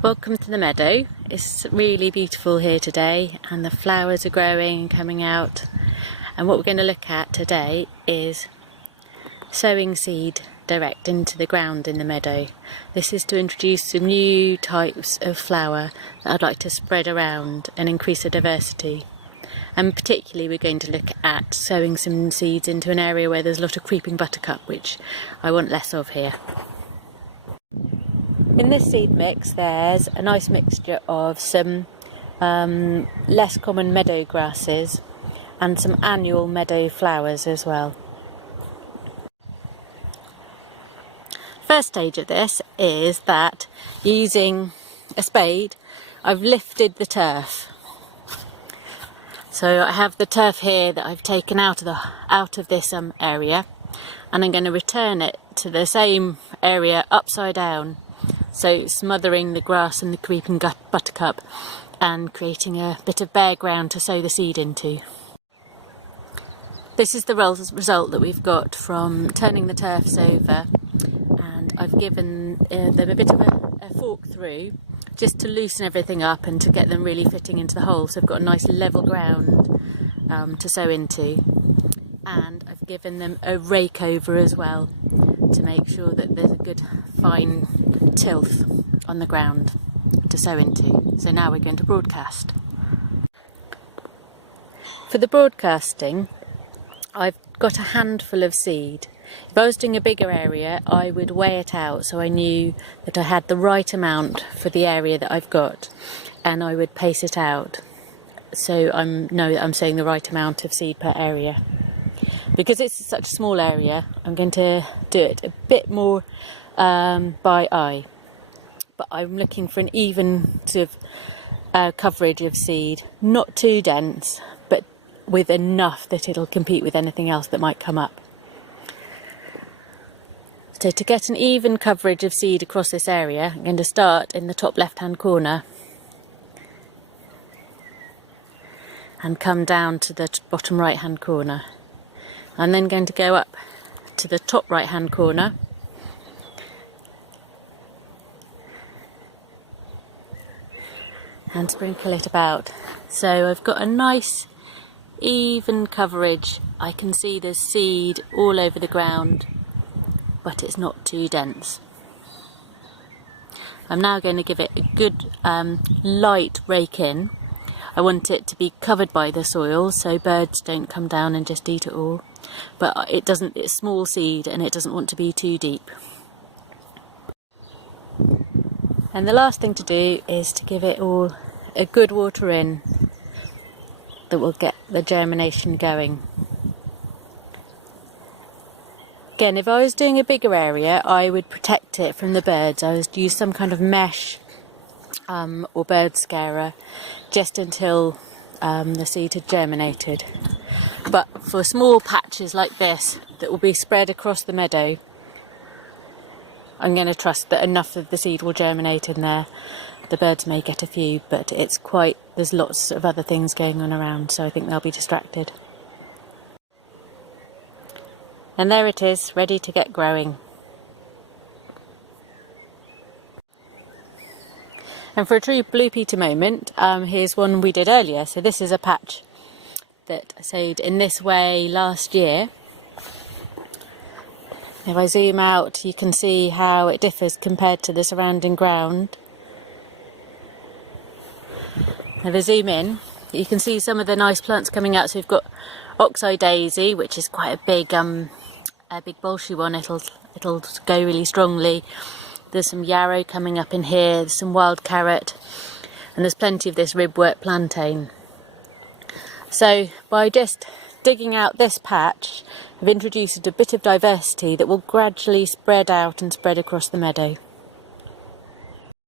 Welcome to the meadow. It's really beautiful here today and the flowers are growing and coming out, and what we're going to look at today is sowing seed direct into the ground in the meadow. This is to introduce some new types of flower that I'd like to spread around and increase the diversity. And particularly we're going to look at sowing some seeds into an area where there's a lot of creeping buttercup, which I want less of here. In this seed mix there's a nice mixture of some less common meadow grasses and some annual meadow flowers as well. First stage of this is that using a spade I've lifted the turf. So I have the turf here that I've taken out of this area, and I'm going to return it to the same area upside down. So smothering the grass and the creeping buttercup and creating a bit of bare ground to sow the seed into. This is the result that we've got from turning the turfs over, and I've given them a bit of a fork through just to loosen everything up and to get them really fitting into the hole, so I've got a nice level ground to sow into. And I've given them a rake over as well to make sure that there's a good fine tilth on the ground to sow into. So now we're going to broadcast. For the broadcasting, I've got a handful of seed. If I was doing a bigger area, I would weigh it out so I knew that I had the right amount for the area that I've got, and I would pace it out so I know that I'm sowing the right amount of seed per area. Because it's such a small area, I'm going to do it a bit more by eye. But I'm looking for an even sort of coverage of seed, not too dense, but with enough that it'll compete with anything else that might come up. So to get an even coverage of seed across this area, I'm going to start in the top left-hand corner and come down to the bottom right-hand corner. I'm then going to go up to the top right-hand corner and sprinkle it about. So I've got a nice even coverage. I can see there's seed all over the ground, but it's not too dense. I'm now going to give it a good light rake in. I want it to be covered by the soil so birds don't come down and just eat it all. But it's small seed and it doesn't want to be too deep. And the last thing to do is to give it all a good water in that will get the germination going. Again, if I was doing a bigger area, I would protect it from the birds. I would use some kind of mesh or bird scarer just until the seed had germinated. But for small patches like this that will be spread across the meadow, I'm going to trust that enough of the seed will germinate in there. The birds may get a few, but there's lots of other things going on around, so I think they'll be distracted. And there it is, ready to get growing. And for a true Blue Peter moment, here's one we did earlier. So this is a patch that I sowed in this way last year. If I zoom out, you can see how it differs compared to the surrounding ground. If I zoom in, you can see some of the nice plants coming out. So we've got oxeye daisy, which is quite a big bolshy one. It'll go really strongly. There's some yarrow coming up in here, there's some wild carrot, and there's plenty of this ribwort plantain. So by just digging out this patch, I've introduced a bit of diversity that will gradually spread out and spread across the meadow.